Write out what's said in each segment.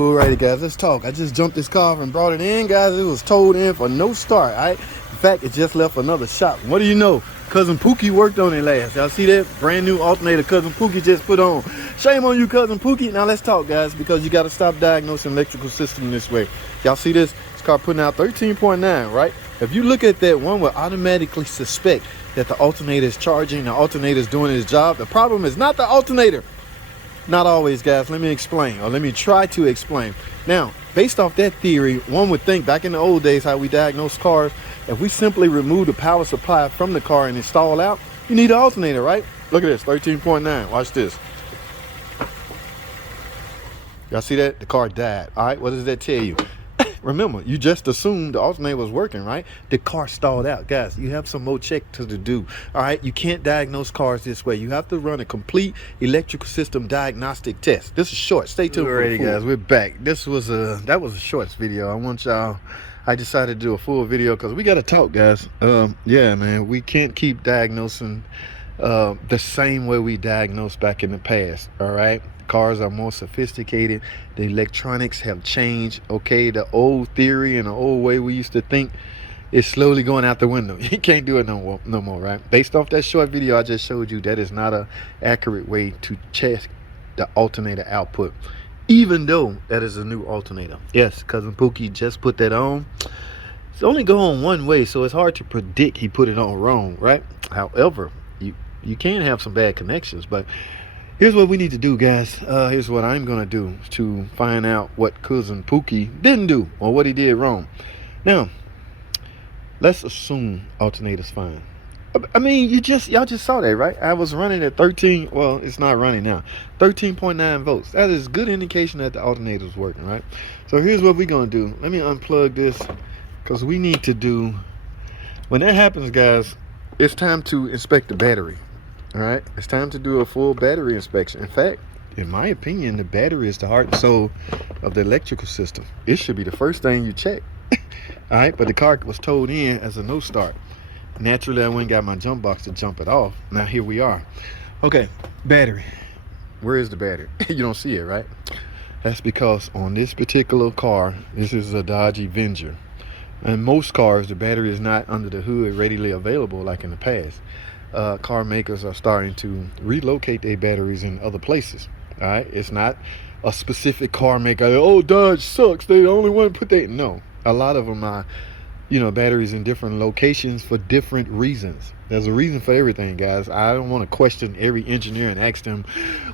Alrighty guys, let's talk. I just jumped this car and brought it in, guys. It was towed in for no start. Alright. In fact, it just left another shop. What do you know? Cousin Pookie worked on it last. Y'all see that? Brand new alternator Cousin Pookie just put on. Shame on you, Cousin Pookie. Now let's talk, guys, because you gotta stop diagnosing electrical system this way. Y'all see this? This car putting out 13.9, right? If you look at that, one will automatically suspect that the alternator is charging, the alternator is doing its job. The problem is not the alternator. Not always, guys. Let me explain, or let me try to explain. Now, based off that theory, one would think back in the old days how we diagnosed cars, if we simply remove the power supply from the car and install out, you need an alternator, right? Look at this, 13.9. Watch this. Y'all see that? The car died. All right, what does that tell you? Remember, you just assumed the alternator was working, right? The car stalled out. Guys, you have some more check to do. All right, you can't diagnose cars this way. You have to run a complete electrical system diagnostic test. This is short. Stay tuned. Alrighty, guys, we're back. That was a shorts video. I decided to do a full video because we got to talk, guys. Yeah, man, we can't keep diagnosing the same way we diagnosed back in the past. All right, cars are more sophisticated. The electronics have changed. Okay, the old theory and the old way we used to think is slowly going out the window. You can't do it no more, right? Based off that short video I just showed you, that is not an accurate way to check the alternator output, even though that is a new alternator. Yes, Cousin Pookie just put that on. It's only going one way, so it's hard to predict he put it on wrong, right? However, you can have some bad connections, but here's what we need to do, guys. Here's what I'm gonna do to find out what Cousin Pookie didn't do or what he did wrong. Now, let's assume alternator's fine. I mean, y'all just saw that, right? I was running at 13. Well, it's not running now. 13.9 volts. That is good indication that the alternator is working, right? So here's what we're gonna do. Let me unplug this because we need to do. When that happens, guys, it's time to inspect the battery. All right, it's time to do a full battery inspection. In fact, in my opinion, the battery is the heart and soul of the electrical system. It should be the first thing you check. All right, but the car was towed in as a no start. Naturally, I went and got my jump box to jump it off. Now here we are. Okay, battery. Where is the battery? You don't see it, right? That's because on this particular car, this is a Dodge Avenger. And most cars, the battery is not under the hood readily available like in the past. Car makers are starting to relocate their batteries in other places. All right, it's not a specific car maker. Oh, Dodge sucks, they the only one put that. No, a lot of them are, batteries in different locations for different reasons. There's a reason for everything, guys. I don't want to question every engineer and ask them,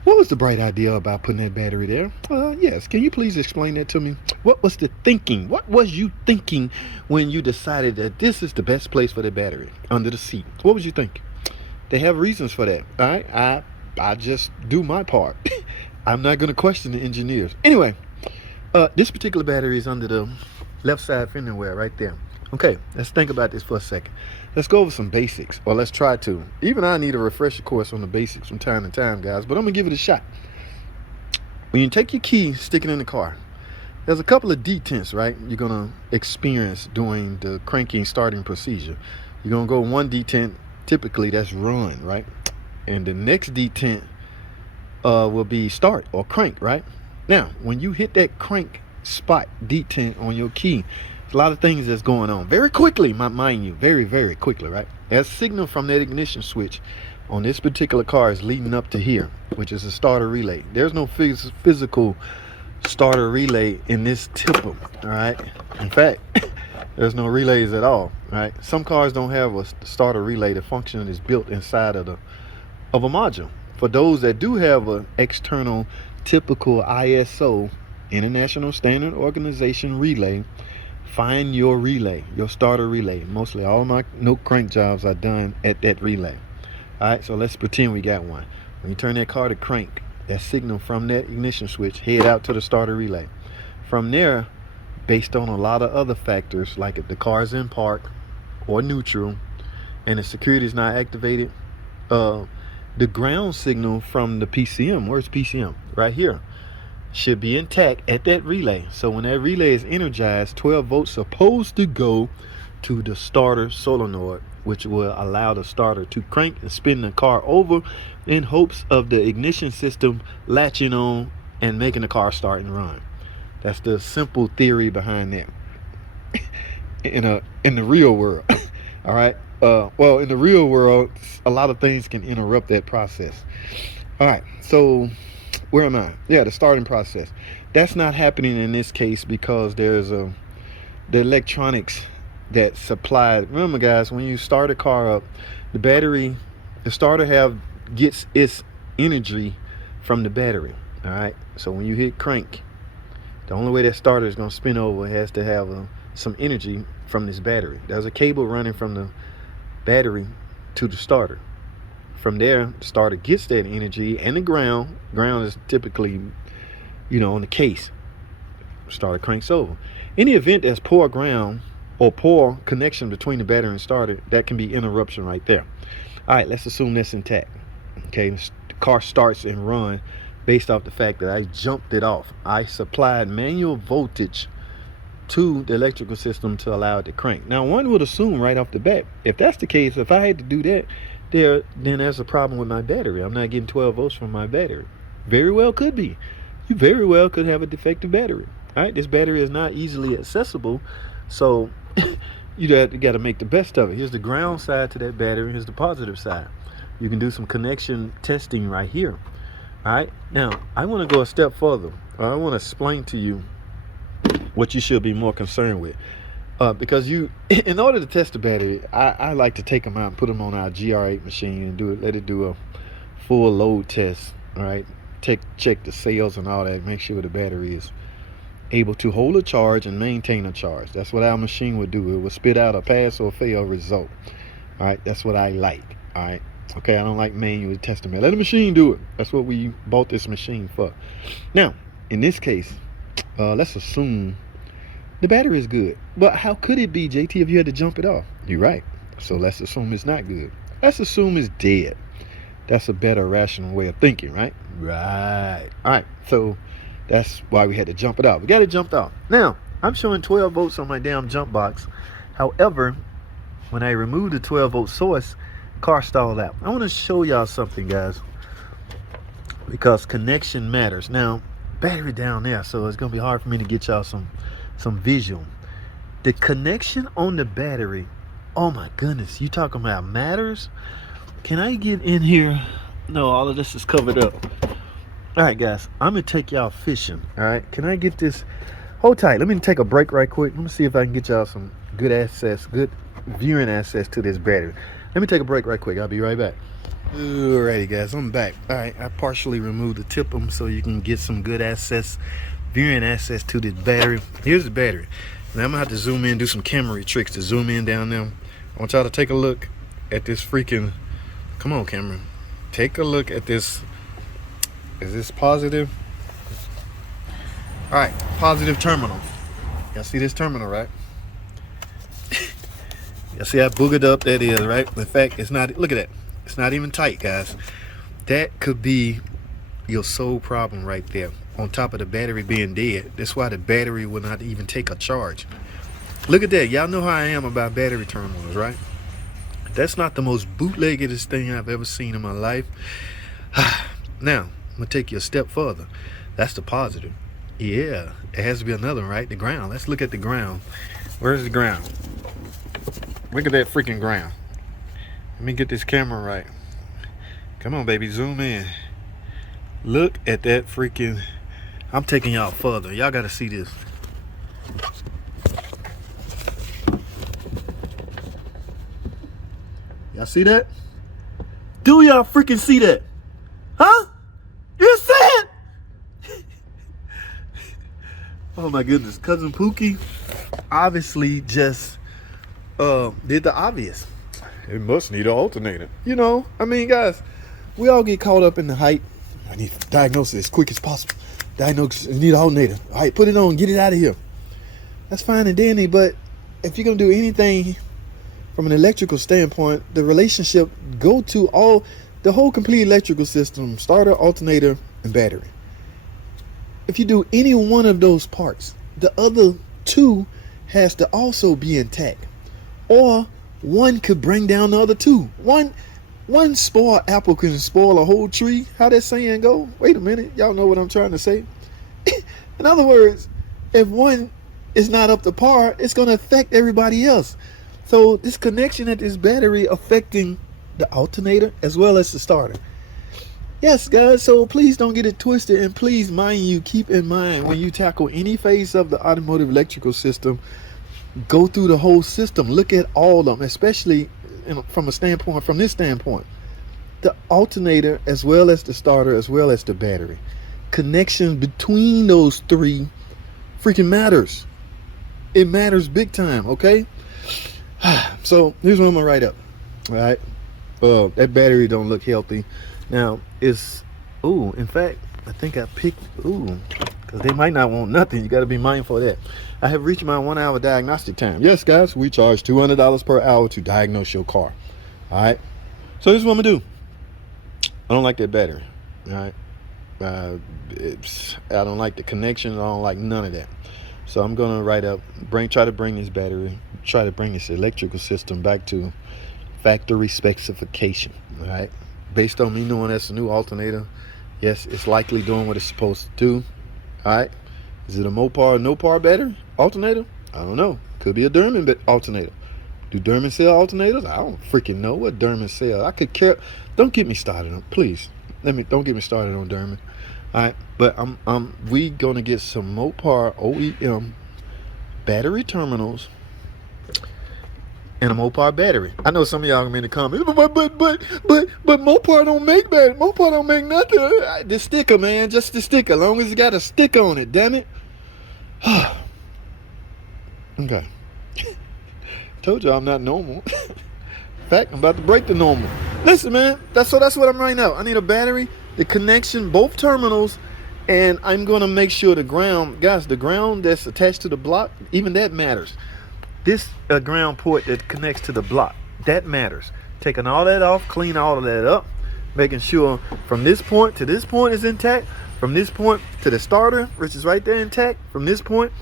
what was the bright idea about putting that battery there? Yes, can you please explain that to me? What was the thinking? What was you thinking when you decided that this is the best place for the battery, under the seat? What was you thinking? They have reasons for that. All right, I just do my part. I'm not going to question the engineers. Anyway, this particular battery is under the left side fender wear right there. Okay, let's think about this for a second. Let's go over some basics, or let's try to. Even I need a refresher course on the basics from time to time, guys, but I'm going to give it a shot. When you take your key, stick it in the car, there's a couple of detents, right, you're going to experience during the cranking starting procedure. You're going to go one detent. Typically that's run, right? And the next detent will be start or crank, right? Now, when you hit that crank spot detent on your key, there's a lot of things that's going on very quickly, mind you, very, very quickly, right? That signal from that ignition switch on this particular car is leading up to here, which is a starter relay. There's no physical starter relay in this tipper, all right? In fact, there's no relays at all, right? Some cars don't have a starter relay. The function is built inside of a module. For those that do have an external typical ISO, International Standard Organization relay, find your relay, your starter relay. Mostly all my no crank jobs are done at that relay. All right, so let's pretend we got one. When you turn that car to crank, that signal from that ignition switch head out to the starter relay. From there, based on a lot of other factors, like if the car's in park or neutral and the security is not activated, the ground signal from the PCM, where's PCM? Right here, should be intact at that relay. So when that relay is energized, 12 volts supposed to go to the starter solenoid, which will allow the starter to crank and spin the car over in hopes of the ignition system latching on and making the car start and run. That's the simple theory behind that. In the real world, all right. Well, in the real world, a lot of things can interrupt that process. All right. So, where am I? Yeah, the starting process. That's not happening in this case because there's the electronics that supplied. Remember, guys, when you start a car up, the starter gets its energy from the battery. All right. So when you hit crank, the only way that starter is going to spin over has to have some energy from this battery. There's a cable running from the battery to the starter. From there, the starter gets that energy, and the ground is typically, on the case. Starter cranks over. In the event there's poor ground or poor connection between the battery and starter, that can be interruption right there. All right, let's assume that's intact. Okay, the car starts and run based off the fact that I jumped it off. I supplied manual voltage to the electrical system to allow it to crank. Now, one would assume right off the bat, if that's the case, if I had to do that, then there's a problem with my battery. I'm not getting 12 volts from my battery. Very well could be. You very well could have a defective battery. All right, this battery is not easily accessible, so you got to make the best of it. Here's the ground side to that battery. Here's the positive side. You can do some connection testing right here. All right, now I want to go a step further. I want to explain to you what you should be more concerned with, because in order to test the battery, I like to take them out and put them on our GR8 machine and let it do a full load test. All right, check the cells and all that, make sure the battery is able to hold a charge and maintain a charge. That's what our machine would do. It would spit out a pass or fail result. All right, that's what I like. All right, okay, I don't like manual testing. Let the machine do it. That's what we bought this machine for. Now, in this case, let's assume the battery is good. But how could it be, JT, if you had to jump it off? You're right. So let's assume it's not good. Let's assume it's dead. That's a better rational way of thinking, right? Right. All right, so that's why we had to jump it off. We got it jumped off. Now, I'm showing 12 volts on my damn jump box. However, when I remove the 12 volt source, car stalled out. I want to show y'all something, guys, because connection matters. Now, battery down there, so it's going to be hard for me to get y'all some visual. The connection on the battery, oh my goodness, you talking about matters? Can I get in here? No, all of this is covered up. All right, guys, I'm gonna take y'all fishing. All right, can I get this? Hold tight. Let me take a break right quick. Let me see if I can get y'all some good viewing access to this battery. Let me take a break right quick. I'll be right back. Alrighty, guys, I'm back. All right, I partially removed the tip so you can get some good viewing access to this battery. Here's the battery. Now I'm gonna have to zoom in, do some camera tricks to zoom in down there. I want y'all to take a look at this freaking. Come on, camera. Take a look at this. Is this positive? All right, positive terminal. Y'all see this terminal, right? Y'all see how boogered up that is, right? In fact, it's not. Look at that. It's not even tight, guys. That could be your sole problem right there. On top of the battery being dead. That's why the battery will not even take a charge. Look at that. Y'all know how I am about battery terminals, right? That's not the most bootleggedest thing I've ever seen in my life. Now, I'm going to take you a step further. That's the positive. Yeah, it has to be another one, right? The ground. Let's look at the ground. Where's the ground? Look at that freaking ground. Let me get this camera right. Come on, baby. Zoom in. Look at that freaking... I'm taking y'all further. Y'all got to see this. Y'all see that? Do y'all freaking see that? Huh? You see it? Oh my goodness. Cousin Pookie obviously just did the obvious. It must need an alternator. I mean, guys, we all get caught up in the hype. I need to diagnose it as quick as possible. Diagnose it, need an alternator. All right, put it on, get it out of here. That's fine and dandy, but if you're going to do anything from an electrical standpoint, the relationship go to the whole complete electrical system, starter, alternator, and battery. If you do any one of those parts, the other two has to also be intact. Or one could bring down the other two. One spoiled apple can spoil a whole tree. How that saying go? Wait a minute. Y'all know what I'm trying to say? In other words, if one is not up to par, it's going to affect everybody else. So this connection at this battery affecting the alternator as well as the starter. Yes, guys, so please don't get it twisted, and please, mind you, keep in mind when you tackle any phase of the automotive electrical system, go through the whole system. Look at all of them, especially from this standpoint. The alternator as well as the starter as well as the battery. Connection between those three freaking matters. It matters big time, okay? So here's what I'm gonna write up. All right. That battery don't look healthy. Now it's in fact, I think I picked because they might not want nothing. You got to be mindful of that. I have reached my 1 hour diagnostic time. Yes, guys, we charge $200 per hour to diagnose your car. All right. So this is what I'm gonna do. I don't like that battery. All right. I don't like the connection. I don't like none of that. So I'm gonna write up, try to bring this battery, try to bring this electrical system back to factory specification. All right. Based on me knowing that's a new alternator, yes, it's likely doing what it's supposed to do. All right. Is it a Mopar, no par battery alternator? I don't know. Could be a Derman alternator. Do Derman sell alternators? I don't freaking know what Derman sell. I could care. Don't get me started on, please. Don't get me started on Derman. All right, but we gonna get some Mopar OEM battery terminals and a Mopar battery. I know some of y'all gonna be in the comments, but Mopar don't make battery. Mopar don't make nothing. The sticker, man, just the sticker. As long as it got a stick on it, damn it. Okay. Told you I'm not normal. In fact, I'm about to break the normal. Listen, man, that's what I'm right now. I need a battery, the connection, both terminals, and I'm gonna make sure the ground, guys, the ground that's attached to the block, even that matters. This ground port that connects to the block, that matters. Taking all that off, clean all of that up, making sure from this point to this point is intact, from this point to the starter, which is right there intact, from this point,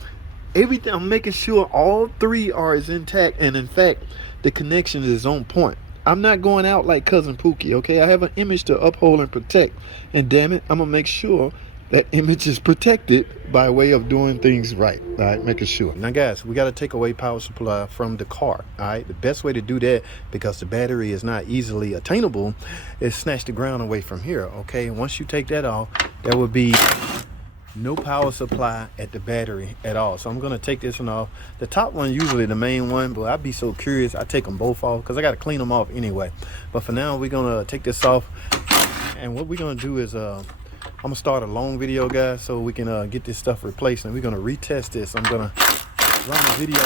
everything, I'm making sure all three are as intact, and in fact, the connection is on point. I'm not going out like Cousin Pookie, okay? I have an image to uphold and protect, and damn it, I'm gonna make sure that image is protected by way of doing things right. All right, making sure. Now guys, we got to take away power supply from the car. All right, the best way to do that, because the battery is not easily attainable, is snatch the ground away from here. Okay, once you take that off, there will be no power supply at the battery at all. So I'm gonna take this one off. The top one, usually the main one, but I'd be so curious, I take them both off because I got to clean them off anyway. But for now, we're gonna take this off, and what we're gonna do is I'm gonna start a long video, guys, so we can get this stuff replaced, and we're gonna retest this. I'm gonna run the video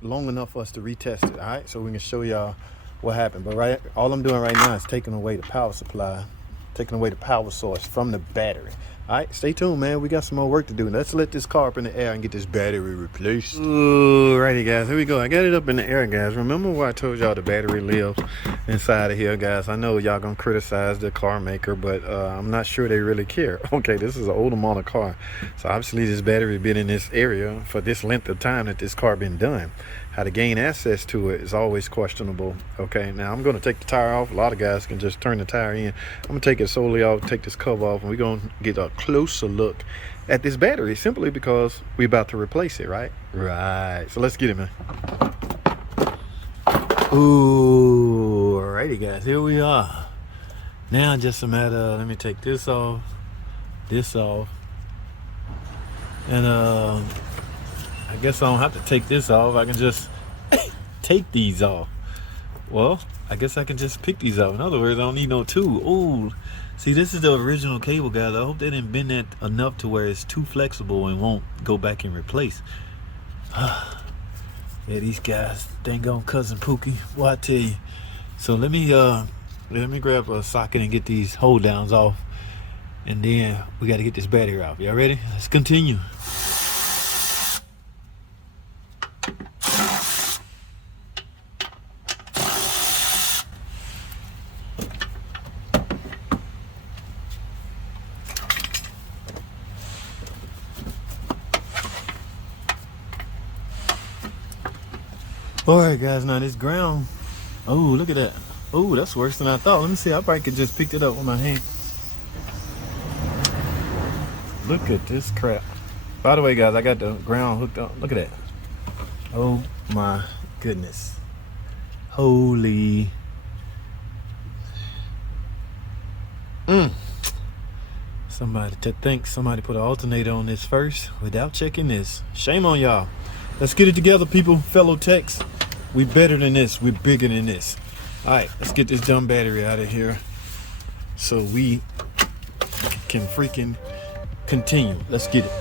long enough for us to retest it. All right, so we can show y'all what happened. But all I'm doing right now is taking away the power supply, taking away the power source from the battery. All right, stay tuned, man. We got some more work to do. Let's let this car up in the air and get this battery replaced. Alrighty, guys, here we go. I got it up in the air, guys. Remember why I told y'all the battery lives inside of here, guys? I know y'all gonna criticize the car maker, but I'm not sure they really care. Okay, this is an older model car, so obviously this battery been in this area for this length of time that this car been done. How to gain access to it is always questionable. Okay, now I'm gonna take the tire off. A lot of guys can just turn the tire in. I'm gonna take it solely off, take this cover off, and we're gonna get a closer look at this battery, simply because we're about to replace it, right? Right, so let's get it, man. Ooh, alrighty, guys, here we are. Now just a matter of, let me take this off, and I guess I don't have to take this off. I can just take these off. Well, I guess I can just pick these off. In other words, I don't need no tool. Ooh, see, this is the original cable, guys. I hope they didn't bend that enough to where it's too flexible and won't go back and replace. Yeah, these guys, dang on Cousin Pookie. Well, I tell you. So let me grab a socket and get these hold downs off, and then we got to get this battery off. Y'all ready? Let's continue. All right, guys, now this ground, oh, look at that. Oh, that's worse than I thought. Let me see, I probably could just pick it up with my hand. Look at this crap. By the way, guys, I got the ground hooked up. Look at that. Oh my goodness. Holy. Somebody put an alternator on this first without checking this. Shame on y'all. Let's get it together, people. Fellow techs. We better than this. We're bigger than this. All right, let's get this dumb battery out of here so we can freaking continue. Let's get it.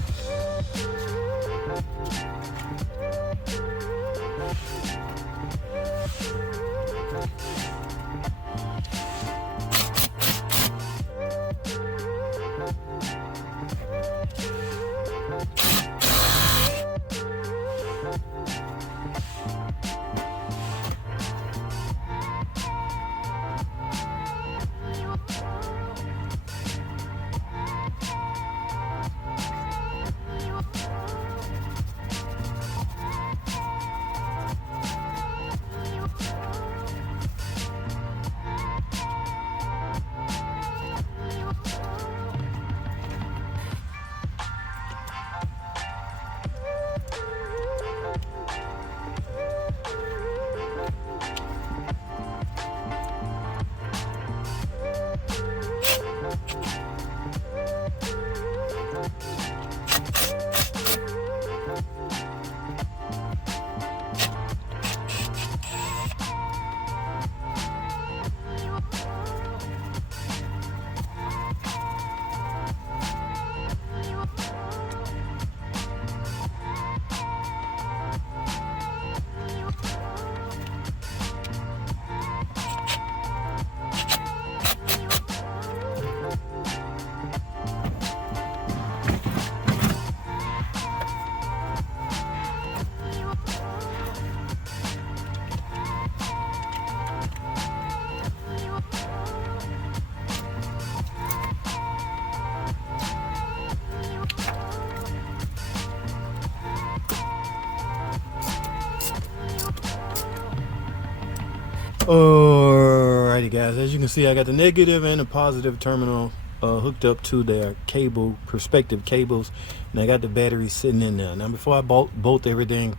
Alrighty, guys, as you can see, I got the negative and the positive terminal hooked up to their cable, perspective cables, and I got the battery sitting in there. Now, before I bolt everything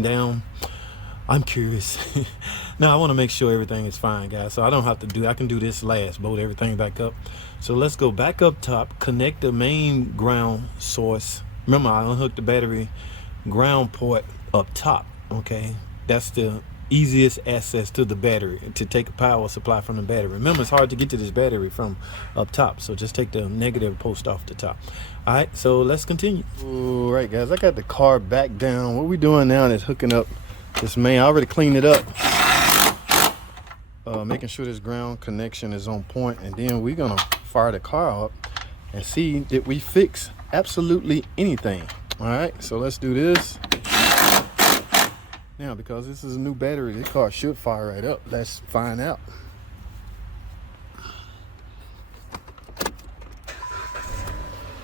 down, I'm curious. Now, I want to make sure everything is fine, guys, so I don't have to do, I can do this last, bolt everything back up. So let's go back up top, connect the main ground source. Remember, I unhooked the battery ground port up top, okay? That's the easiest access to the battery, to take a power supply from the battery. Remember, it's hard to get to this battery from up top, so just take the negative post off the top. All right, so let's continue. All right, guys, I got the car back down. What we're doing now is hooking up this main. I already cleaned it up, making sure this ground connection is on point, and then we're gonna fire the car up and see that we fix absolutely anything. All right, so let's do this. Now, because this is a new battery, this car should fire right up. Let's find out.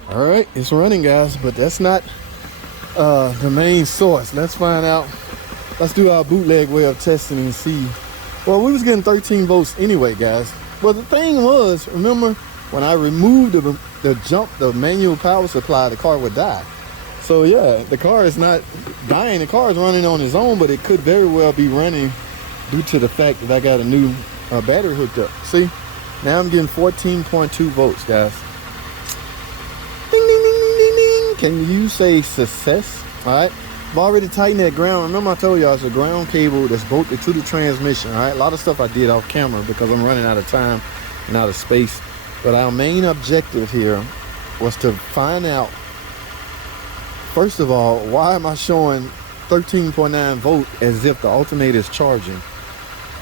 All right, it's running, guys, but that's not the main source. Let's find out. Let's do our bootleg way of testing and see. Well, we was getting 13 volts anyway, guys. Well, the thing was, remember, when I removed the manual power supply, the car would die. So yeah, the car is not dying. The car is running on its own, but it could very well be running due to the fact that I got a new battery hooked up. See, now I'm getting 14.2 volts, guys. Ding, ding, ding, ding, ding, ding. Can you say success? All right, I've already tightened that ground. Remember I told y'all it's a ground cable that's bolted to the transmission. All right, a lot of stuff I did off camera because I'm running out of time and out of space. But our main objective here was to find out, first of all, why am I showing 13.9 volt as if the alternator is charging?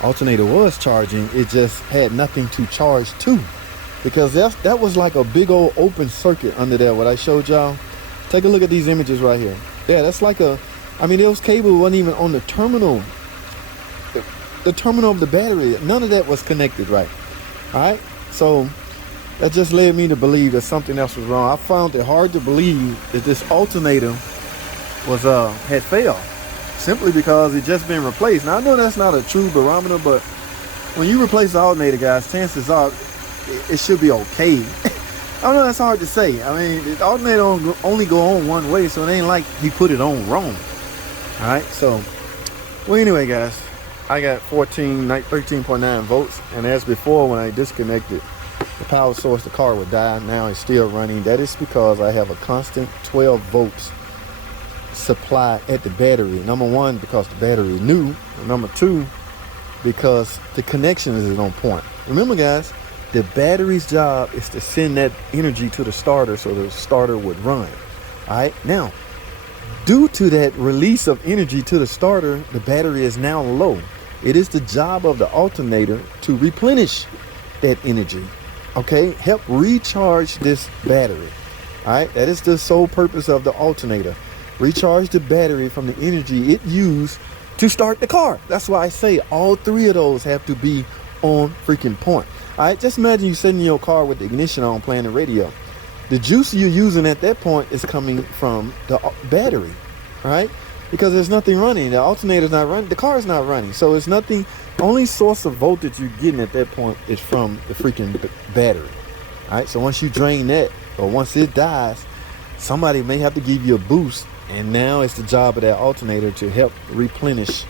Alternator was charging, it just had nothing to charge to, because that was like a big old open circuit under there, what I showed y'all. Take a look at these images right here. Yeah, that's like those cables wasn't even on the terminal. The terminal of the battery, none of that was connected right. All right, so that just led me to believe that something else was wrong. I found it hard to believe that this alternator was had failed, simply because it just been replaced. Now I know that's not a true barometer, but when you replace the alternator, guys, chances are it should be okay. I don't know, that's hard to say. I mean, the alternator only go on one way, so it ain't like he put it on wrong. All right, so, well, anyway, guys, I got 13.9 volts, and as before, when I disconnected the power source, the car would die. Now it's still running. That is because I have a constant 12 volts supply at the battery. Number one, because the battery is new. And number two, because the connection is on point. Remember, guys, the battery's job is to send that energy to the starter so the starter would run. All right, now, due to that release of energy to the starter, the battery is now low. It is the job of the alternator to replenish that energy. Okay, help recharge this battery. All right, that is the sole purpose of the alternator. Recharge the battery from the energy it used to start the car. That's why I say all three of those have to be on freaking point. All right, just imagine you sitting in your car with the ignition on, playing the radio. The juice you're using at that point is coming from the battery, all right? Because there's nothing running. The alternator's not running. The car is not running. So it's nothing. Only source of voltage you're getting at that point is from the freaking battery. All right. So once you drain that, or once it dies, somebody may have to give you a boost. And now it's the job of that alternator to help replenish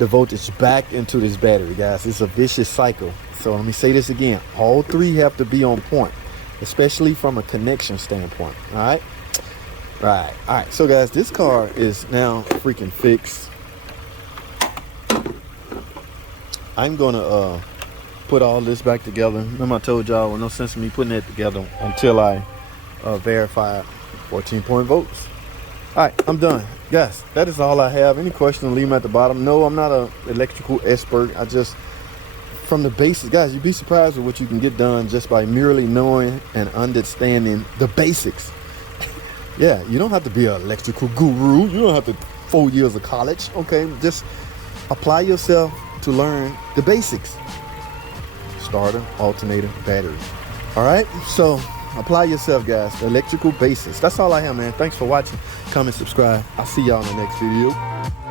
the voltage back into this battery, guys. It's a vicious cycle. So let me say this again. All three have to be on point, especially from a connection standpoint. All right. Right. All right. So, guys, this car is now freaking fixed. I'm going to put all this back together. Remember I told y'all, well, no sense in me putting it together until I verify 14-point volts. All right. I'm done. Guys, that is all I have. Any questions, leave them at the bottom. No, I'm not an electrical expert. I just, from the basics, guys, you'd be surprised with what you can get done just by merely knowing and understanding the basics. Yeah, you don't have to be an electrical guru. You don't have to 4 years of college. Okay, just apply yourself to learn the basics. Starter, alternator, battery. All right, so apply yourself, guys. The electrical basics. That's all I have, man. Thanks for watching. Comment, subscribe. I'll see y'all in the next video.